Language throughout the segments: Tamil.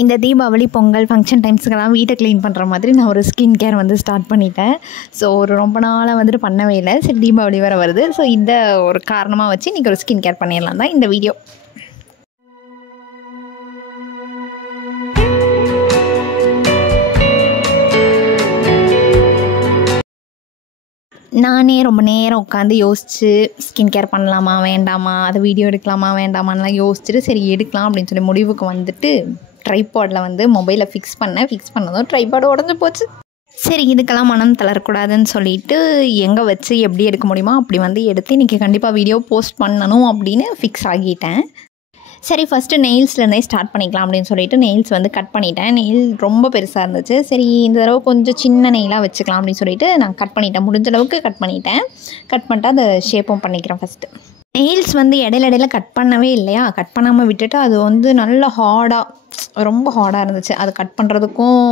இந்த தீபாவளி பொங்கல் ஃபங்க்ஷன் டைம்ஸ்க்கெல்லாம் வீட்டை க்ளீன் பண்ணுற மாதிரி நான் ஒரு ஸ்கின் கேர் வந்து ஸ்டார்ட் பண்ணிட்டேன். ஸோ ரொம்ப நாளாக வந்துட்டு பண்ணவே இல்லை. சரி, தீபாவளி வேறு வருது. ஸோ இந்த ஒரு காரணமாக வச்சு இன்றைக்கி ஒரு ஸ்கின் கேர் பண்ணிடலாம் தான் இந்த வீடியோ. நானே ரொம்ப நேரம் உட்காந்து யோசித்து ஸ்கின் கேர் பண்ணலாமா வேண்டாமா, அதை வீடியோ எடுக்கலாமா வேண்டாமான்லாம் யோசிச்சுட்டு சரி எடுக்கலாம் அப்படின்னு சொல்லி முடிவுக்கு வந்துட்டு ட்ரைபாடில் வந்து மொபைலை ஃபிக்ஸ் பண்ணதும் ட்ரைபாடு உடஞ்சி போச்சு. சரி, இதுக்கெல்லாம் மனம் தளரக்கூடாதுன்னு சொல்லிட்டு எங்கே வச்சு எப்படி எடுக்க முடியுமோ அப்படி வந்து எடுத்து இன்றைக்கி கண்டிப்பாக வீடியோ போஸ்ட் பண்ணணும் அப்படின்னு ஃபிக்ஸ் ஆகிட்டேன். சரி, ஃபஸ்ட்டு நெயில்ஸ்லேருந்தே ஸ்டார்ட் பண்ணிக்கலாம் அப்படின்னு சொல்லிட்டு நெயில்ஸ் வந்து கட் பண்ணிட்டேன். நெயில் ரொம்ப பெருசாக இருந்துச்சு. சரி, இந்த தடவை கொஞ்சம் சின்ன நெயிலாக வச்சுக்கலாம் அப்படின்னு சொல்லிட்டு நான் கட் பண்ணிட்டேன். முடிஞ்ச அளவுக்கு கட் பண்ணிட்டேன். கட் பண்ணிட்டு அதை ஷேப்பும் பண்ணிக்கிறேன். ஃபஸ்ட்டு நெயில்ஸ் வந்து இடையில கட் பண்ணவே இல்லையா, கட் பண்ணாமல் விட்டுட்டு அது வந்து நல்லா ரொம்ப ஹார்டாக இருந்துச்சு. அது கட் பண்ணுறதுக்கும்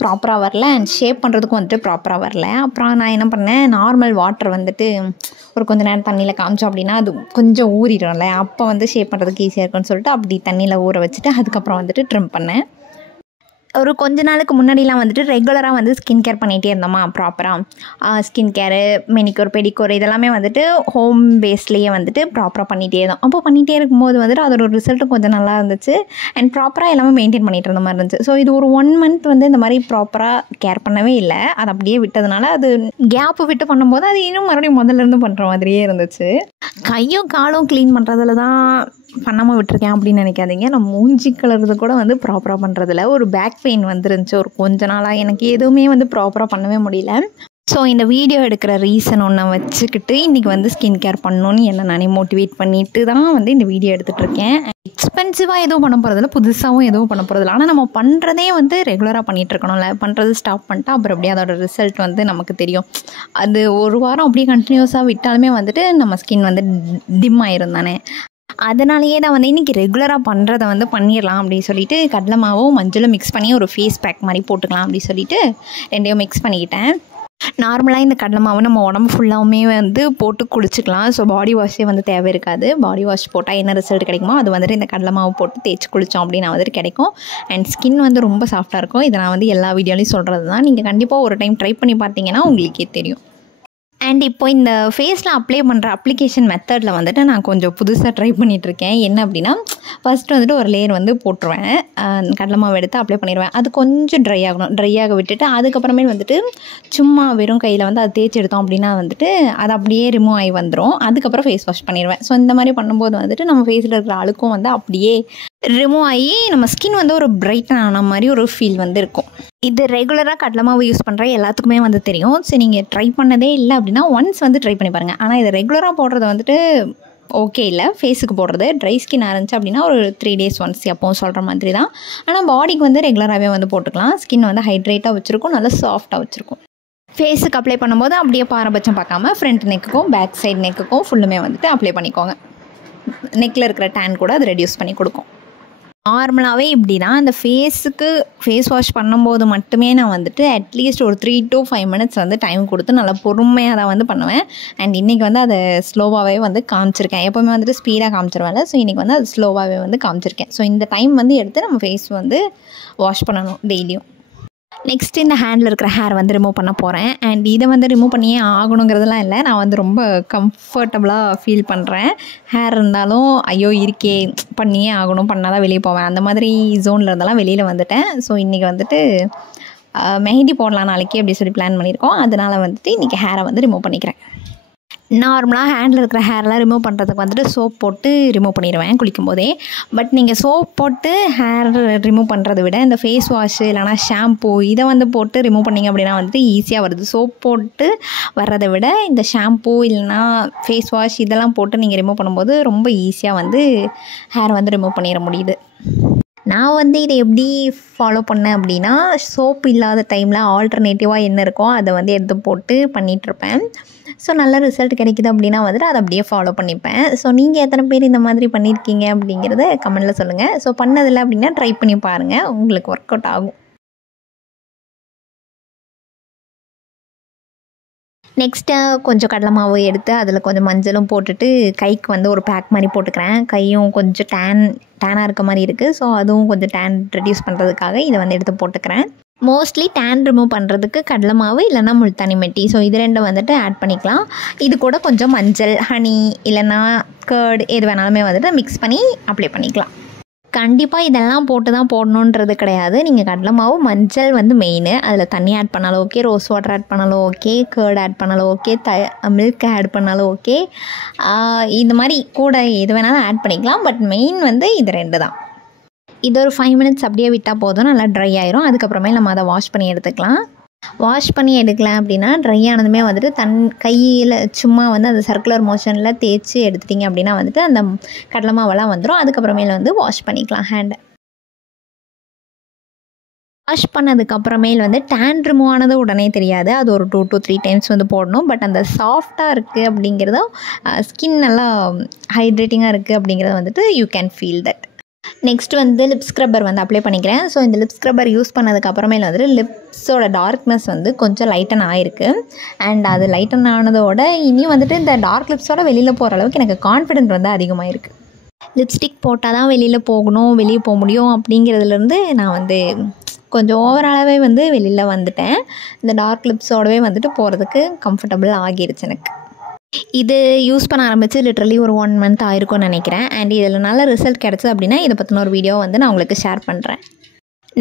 ப்ராப்பராக வரல அண்ட் ஷேப் பண்ணுறதுக்கும் வந்துட்டு ப்ராப்பராக வரல. அப்புறம் நான் என்ன பண்ணேன், நார்மல் வாட்டர் வந்துட்டு ஒரு கொஞ்சம் நேரம் தண்ணியில் காமிச்சோம் அப்படின்னா அது கொஞ்சம் ஊறிடும்ல, அப்போ வந்து ஷேப் பண்ணுறதுக்கு ஈஸியாக இருக்குன்னு சொல்லிட்டு அப்படி தண்ணியில் ஊற வச்சுட்டு அதுக்கப்புறம் வந்துட்டு ட்ரிம் பண்ணேன். ஒரு கொஞ்ச நாளுக்கு முன்னாடிலாம் வந்துட்டு ரெகுலராக வந்து ஸ்கின் கேர் பண்ணிகிட்டே இருந்தோமா ப்ராப்பராக. ஸ்கின் கேரு, மெனிக்யூர், பெடிக்யூர் இதெல்லாமே வந்துட்டு ஹோம் பேஸ்லேயே வந்துட்டு ப்ராப்பராக பண்ணிகிட்டே இருந்தோம். அப்போ பண்ணிகிட்டே இருக்கும்போது வந்துட்டு அதோட ரிசல்ட்டும் கொஞ்சம் நல்லா இருந்துச்சு அண்ட் ப்ராப்பராக எல்லாமே மெயின்டைன் பண்ணிகிட்டு இருந்த மாதிரி இருந்துச்சு. ஸோ இது ஒரு 1 month வந்து இந்த மாதிரி ப்ராப்பராக கேர் பண்ணவே இல்லை. அது அப்படியே விட்டதுனால அது கேப்பு விட்டு பண்ணும்போது அது இன்னும் மறுபடியும் முதல்லேருந்து பண்ணுற மாதிரியே இருந்துச்சு. கையும் காலும் க்ளீன் பண்ணுறதுல தான் பண்ணாமல் விட்டுருக்கேன் அப்படின்னு நினைக்காதீங்க. நான் மூஞ்சி கலர்றது கூட வந்து ப்ராப்பராக பண்ணுறதில்ல. ஒரு பேக் பெயின் வந்துருந்துச்சு ஒரு கொஞ்ச நாளாக. எனக்கு எதுவுமே வந்து ப்ராப்பராக பண்ணவே முடியல. ஸோ இந்த வீடியோ எடுக்கிற ரீசன் ஒன்றை வச்சுக்கிட்டு இன்றைக்கி வந்து ஸ்கின் கேர் பண்ணணுன்னு என்னை நானே மோட்டிவேட் பண்ணிட்டு தான் வந்து இந்த வீடியோ எடுத்துகிட்ருக்கேன். எக்ஸ்பென்சிவாக எதுவும் பண்ண போகிறதில்ல, புதுசாகவும் எதுவும் பண்ண போகிறதில்ல. ஆனால் நம்ம பண்ணுறதே வந்து ரெகுலராக பண்ணிகிட்டு இருக்கணும்ல. பண்ணுறது ஸ்டாப் பண்ணிட்டா அப்புறம் அப்படியே அதோட ரிசல்ட் வந்து நமக்கு தெரியும். அது ஒரு வாரம் அப்படியே கண்டினியூஸாக விட்டாலுமே வந்துட்டு நம்ம ஸ்கின் வந்து டிம் ஆயிரும் தானே. அதனாலேயே தான் வந்து இன்றைக்கி ரெகுலராக பண்ணுறதை வந்து பண்ணிடலாம் அப்படின்னு சொல்லிட்டு கடலை மாவும் மஞ்சளும் மிக்ஸ் பண்ணி ஒரு ஃபேஸ் பேக் மாதிரி போட்டுக்கலாம் அப்படின்னு சொல்லிட்டு ரெண்டையும் மிக்ஸ் பண்ணிக்கிட்டேன். நார்மலாக இந்த கடலை மாவு நம்ம உடம்பு ஃபுல்லாகவுமே வந்து போட்டு குளிச்சுக்கலாம். ஸோ பாடி வாஷே வந்து தேவை இருக்காது. பாடி வாஷ் போட்டால் என்ன ரிசல்ட் கிடைக்குமோ அது வந்துட்டு இந்த கடலை மாவு போட்டு தேய்ச்சி குளித்தோம் அப்படின்னா வந்துட்டு கிடைக்கும். அண்ட் ஸ்கின் வந்து ரொம்ப சாஃப்டாக இருக்கும். இதை நான் வந்து எல்லா வீடியோலையும் சொல்கிறது தான். நீங்கள் கண்டிப்பாக ஒரு டைம் ட்ரை பண்ணி பார்த்தீங்கன்னா உங்களுக்கே தெரியும். அண்ட் இப்போ இந்த ஃபேஸில் அப்ளை பண்ணுற அப்ளிகேஷன் மெத்தடில் வந்துட்டு நான் கொஞ்சம் புதுசாக ட்ரை பண்ணிகிட்ருக்கேன். என்ன அப்படின்னா, ஃபஸ்ட்டு வந்துட்டு ஒரு லேயர் வந்து போட்டுருவேன். கடலை மாவு எடுத்து அப்ளை பண்ணிடுவேன். அது கொஞ்சம் ட்ரை ஆகணும். ட்ரை ஆக விட்டுட்டு அதுக்கப்புறமே வந்துட்டு சும்மா வெறும் கையில் வந்து அதை தேய்ச்சி எடுத்தோம் அப்படின்னா வந்துட்டு அது அப்படியே ரிமூவ் ஆகி வந்துடும். அதுக்கப்புறம் ஃபேஸ் வாஷ் பண்ணிடுவேன். ஸோ இந்த மாதிரி பண்ணும்போது வந்துட்டு நம்ம ஃபேஸில் இருக்கிற அழுக்கும் வந்து அப்படியே ரிமூவ் ஆகி நம்ம ஸ்கின் வந்து ஒரு பிரைட்டன் ஆன மாதிரி ஒரு ஃபீல் வந்து இருக்கும். இது ரெகுலராக கடலை மாவு யூஸ் பண்ணுற எல்லாத்துக்குமே வந்து தெரியும். சரி, நீங்கள் ட்ரை பண்ணதே இல்லை அப்படின்னா ஒன்ஸ் வந்து ட்ரை பண்ணி பாருங்கள். ஆனால் இது ரெகுலராக போடுறது வந்துட்டு ஓகே இல்லை. ஃபேஸுக்கு போடுறது ட்ரை ஸ்கின்னாக இருந்துச்சு அப்படின்னா ஒரு 3 days ஒன்ஸ் எப்போவும் சொல்கிற மாதிரி தான். ஆனால் பாடிக்கு வந்து ரெகுலராகவே வந்து போட்டுக்கலாம். ஸ்கின் வந்து ஹைட்ரேட்டாக வச்சுருக்கும், நல்லா சாஃப்டாக வச்சுருக்கும். ஃபேஸுக்கு அப்ளை பண்ணும்போது அப்படியே பாரபட்சம் பார்க்காம ஃப்ரண்ட் நெக்குக்கும் பேக் சைடு நெக்குக்கும் ஃபுல்லுமே வந்துட்டு அப்ளை பண்ணிக்கோங்க. நெக்கில் இருக்கிற டேன் கூட அது ரெடியூஸ் பண்ணி கொடுக்கும். நார்மலாகவே இப்படி தான் அந்த ஃபேஸ் வாஷ் பண்ணும்போது மட்டுமே நான் வந்துட்டு அட்லீஸ்ட் ஒரு 3 to 5 minutes வந்து டைம் கொடுத்து நல்லா பொறுமையாக தான் வந்து பண்ணுவேன். அண்ட் இன்றைக்கி வந்து அதை ஸ்லோவாகவே வந்து காமிச்சிருக்கேன். எப்போவுமே வந்துட்டு ஸ்பீடாக காமிச்சிருவேன்ல. ஸோ இன்றைக்கி வந்து அது ஸ்லோவாகவே வந்து காமிச்சிருக்கேன். ஸோ இந்த டைம் வந்து எடுத்து நம்ம ஃபேஸ் வந்து வாஷ் பண்ணணும் டெய்லியும். நெக்ஸ்ட்டு இந்த ஹேண்டில் இருக்கிற ஹேர் வந்து ரிமூவ் பண்ண போகிறேன். அண்ட் இதை வந்து ரிமூவ் பண்ணியே ஆகணுங்கிறதுலாம் இல்லை. நான் வந்து ரொம்ப கம்ஃபர்டபுளாக ஃபீல் பண்ணுறேன். ஹேர் இருந்தாலும் ஐயோ இருக்கே பண்ணியே ஆகணும், பண்ணால் தான் வெளியே போவேன், அந்த மாதிரி ஜோனில் இருந்தாலும் வெளியில் வந்துட்டேன். ஸோ இன்றைக்கி வந்துட்டு மெஹந்தி போடலாம் நாளைக்கு அப்படி சொல்லி பிளான் பண்ணியிருக்கோம். அதனால் வந்துட்டு இன்றைக்கி ஹேரை வந்து ரிமூவ் பண்ணிக்கிறேன். நார்மலாக ஹேண்டில் இருக்கிற ஹேர்லாம் ரிமூவ் பண்ணுறதுக்கு வந்துட்டு சோப் போட்டு ரிமூவ் பண்ணிடுவேன் குளிக்கும் போதே. பட் நீங்கள் சோப் போட்டு ஹேர் ரிமூவ் பண்ணுறதை விட இந்த ஃபேஸ் வாஷு இல்லைனா ஷாம்பூ இதை வந்து போட்டு ரிமூவ் பண்ணிங்க அப்படின்னா வந்துட்டு ஈஸியாக வருது. சோப் போட்டு வர்றதை விட இந்த ஷாம்பூ இல்லைனா ஃபேஸ் வாஷ் இதெல்லாம் போட்டு நீங்கள் ரிமூவ் பண்ணும்போது ரொம்ப ஈஸியாக வந்து ஹேர் வந்து ரிமூவ் பண்ணிட முடியுது. நான் வந்து இதை எப்படி ஃபாலோ பண்ணேன் அப்படின்னா, சோப் இல்லாத டைமில் ஆல்டர்னேட்டிவாக என்ன இருக்கோ அதை வந்து எடுத்து போட்டு பண்ணிகிட்ருப்பேன். ஸோ நல்ல ரிசல்ட் கிடைக்குது அப்படின்னா வந்துட்டு அதை அப்படியே ஃபாலோ பண்ணிப்பேன். ஸோ நீங்கள் எத்தனை பேர் இந்த மாதிரி பண்ணியிருக்கீங்க அப்படிங்கிறத கமெண்ட்டில் சொல்லுங்கள். ஸோ பண்ணதில்லை அப்படின்னா ட்ரை பண்ணி பாருங்கள், உங்களுக்கு ஒர்க் அவுட் ஆகும். நெக்ஸ்ட்டு கொஞ்சம் கடலை மாவு எடுத்து அதில் கொஞ்சம் மஞ்சளும் போட்டுட்டு கைக்கு வந்து ஒரு பேக் மாதிரி போட்டுக்கிறேன். கையும் கொஞ்சம் டேனாக இருக்க மாதிரி இருக்குது. ஸோ அதுவும் கொஞ்சம் டேன் ரெடியூஸ் பண்ணுறதுக்காக இதை வந்து எடுத்து போட்டுக்கிறேன். மோஸ்ட்லி டேன் ரிமூவ் பண்ணுறதுக்கு கடலை மாவு இல்லைனா முல்தானி மெட்டி, ஸோ இது ரெண்டும் வந்துட்டு ஆட் பண்ணிக்கலாம். இது கூட கொஞ்சம் மஞ்சள், ஹனி இல்லைனா கர்ட் எது வேணாலுமே வந்துட்டு மிக்ஸ் பண்ணி அப்ளை பண்ணிக்கலாம். கண்டிப்பாக இதெல்லாம் போட்டு தான் போடணுன்றது கிடையாது. நீங்கள் கடலை மாவு, மஞ்சள் வந்து மெயின். அதில் தண்ணி ஆட் பண்ணாலும் ஓகே, ரோஸ் வாட்டர் ஆட் பண்ணாலும் ஓகே, கர்ட் ஆட் பண்ணாலும் ஓகே, மில்க் ஆட் பண்ணாலும் ஓகே. இந்த மாதிரி கூட எது வேணாலும் ஆட் பண்ணிக்கலாம். பட் மெயின் வந்து இது 2 தான். இது ஒரு 5 மினிட்ஸ் அப்படியே விட்டால் போதும், நல்லா ட்ரை ஆயிரும். அதுக்கப்புறமே நம்ம அதை வாஷ் பண்ணி எடுத்துக்கலாம். வாஷ் பண்ணி எடுக்கலாம் அப்படின்னா ட்ரை ஆனதுமே வந்துட்டு கையில் சும்மா வந்து அந்த சர்க்குலர் மோஷனில் தேய்ச்சி எடுத்துட்டிங்க அப்படின்னா வந்துட்டு அந்த கடலை மாவெல்லாம் வந்துடும். அதுக்கப்புறமேல வந்து வாஷ் பண்ணிக்கலாம் ஹேண்டை. வாஷ் பண்ணதுக்கப்புறமேல் வந்து டேன் ரிமூவ் ஆனது உடனே தெரியாது. அது ஒரு 2 to 3 டைம்ஸ் வந்து போடணும். பட் அந்த சாஃப்டாக இருக்குது அப்படிங்கிறதும் ஸ்கின் நல்லா ஹைட்ரேட்டிங்காக இருக்குது அப்படிங்கிறத வந்துட்டு you can feel that. Next வந்து லிப் ஸ்க்ரப்பர் வந்து அப்ளை பண்ணிக்கிறேன். ஸோ இந்த லிப் ஸ்க்ரப்பர் யூஸ் பண்ணதுக்கப்புறமேல வந்துட்டு லிப்ஸோட டார்க்னஸ் வந்து கொஞ்சம் லைட்டன் ஆகிருக்கு. அண்ட் அது லைட்டன் ஆனதோட இனியும் வந்துட்டு இந்த டார்க் லிப்ஸோட வெளியில் போகிற அளவுக்கு எனக்கு கான்ஃபிடென்ட் வந்து அதிகமாக இருக்குது. லிப்ஸ்டிக் போட்டால் தான் வெளியில் போகணும், வெளியே போக முடியும் அப்படிங்கிறதுலேருந்து நான் வந்து கொஞ்சம் ஓவராலாகவே வந்து வெளியில் வந்துட்டேன். இந்த டார்க் லிப்ஸோடவே வந்துட்டு போகிறதுக்கு கம்ஃபர்டபுள் ஆகிருச்சு எனக்கு. இது யூஸ் பண்ண ஆரம்பித்து லிட்ரலி ஒரு 1 மந்த் ஆயிருக்கும்னு நினைக்கிறேன். அண்ட் இதில் நல்ல ரிசல்ட் கிடச்சிது அப்படின்னா இதை பற்றின ஒரு வீடியோ வந்து நான் உங்களுக்கு ஷேர் பண்ணுறேன்.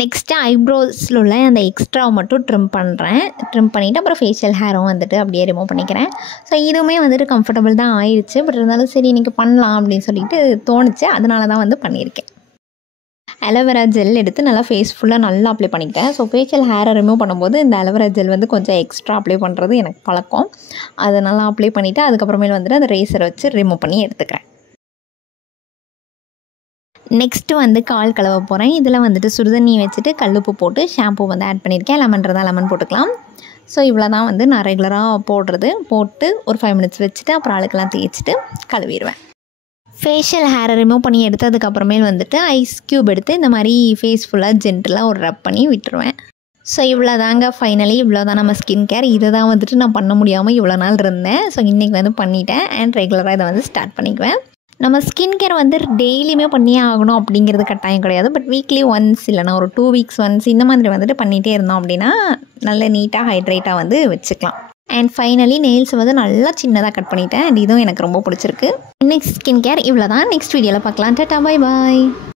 நெக்ஸ்ட்டு ஐப்ரோஸில் உள்ள அந்த எக்ஸ்ட்ராவை மட்டும் ட்ரிம் பண்ணிவிட்டு அப்புறம் ஃபேஷியல் ஹேரும் வந்துட்டு அப்படியே ரிமூவ் பண்ணிக்கிறேன். ஸோ இதுவுமே வந்துட்டு கம்ஃபர்டபுள் தான் ஆயிடுச்சு. பட் இருந்தாலும் சரி இன்றைக்கி பண்ணலாம் அப்படின்னு சொல்லிட்டு தோணுச்சு. அதனால தான் வந்து பண்ணியிருக்கேன். அலோவேரா ஜெல் எடுத்து நல்லா ஃபேஸ் ஃபுல்லாக நல்லா அப்ளை பண்ணிக்கிட்டேன். ஸோ ஃபேஷியல் ஹேரை ரிமூவ் பண்ணும்போது இந்த அலோவேரா ஜெல் வந்து கொஞ்சம் எக்ஸ்ட்ரா அப்ளை பண்ணுறது எனக்கு பழக்கம். அதை நல்லா அப்ளை பண்ணிவிட்டு அதுக்கப்புறமேல் வந்துட்டு அந்த ரேசரை வச்சு ரிமூவ் பண்ணி எடுத்துக்கிறேன். நெக்ஸ்ட்டு வந்து கால் கழுவ போகிறேன். இதில் வந்துட்டு சுடுதண்ணி வச்சுட்டு கல்லுப்பு போட்டு ஷாம்பூ வந்து ஆட் பண்ணியிருக்கேன். லெமன்றதா லெமன் போட்டுக்கலாம். ஸோ இவ்வளோ தான் வந்து நான் ரெகுலராக போட்டு ஒரு 5 மினிட்ஸ் வச்சுட்டு அப்புறம் அழுக்கெல்லாம் தேய்ச்சிட்டு கழுவிடுவேன். ஃபேஷியல் ஹேரை ரிமூவ் பண்ணி எடுத்ததுக்கப்புறமேல் வந்துட்டு ஐஸ் க்யூப் எடுத்து இந்த மாதிரி ஃபேஸ் ஃபுல்லாக ஜென்டலாக ஒரு ரப் பண்ணி விட்டுருவேன். ஸோ இவ்வளோ தாங்க ஃபைனலி இவ்வளோ தான் நம்ம ஸ்கின் கேர். இதை தான் வந்துட்டு நான் பண்ண முடியாமல் இவ்வளோ நாள் இருந்தேன். ஸோ இன்றைக்கி வந்து பண்ணிட்டேன். அண்ட் ரெகுலராக இதை வந்து ஸ்டார்ட் பண்ணிக்குவேன். நம்ம ஸ்கின் கேர் வந்து டெய்லியுமே பண்ணியே ஆகணும் அப்படிங்கிறது கட்டாயம் கிடையாது. பட் வீக்லி ஒன்ஸ் இல்லைனா ஒரு 2 வீக்ஸ் ஒன்ஸ் இந்த மாதிரி வந்துட்டு பண்ணிகிட்டே இருந்தோம் அப்படின்னா நல்ல நீட்டாக ஹைட்ரேட்டாக வந்து வச்சுக்கலாம். அண்ட் ஃபைனலி நெயில்ஸ் வந்து நல்லா சின்னதாக கட் பண்ணிட்டேன். அண்ட் இதுவும் எனக்கு ரொம்ப பிடிச்சிருக்கு. நெக்ஸ்ட் ஸ்கின் கேர் இவ்வளோ தான். நெக்ஸ்ட் வீடியோவில் பார்க்கலாம். Tata, bye bye.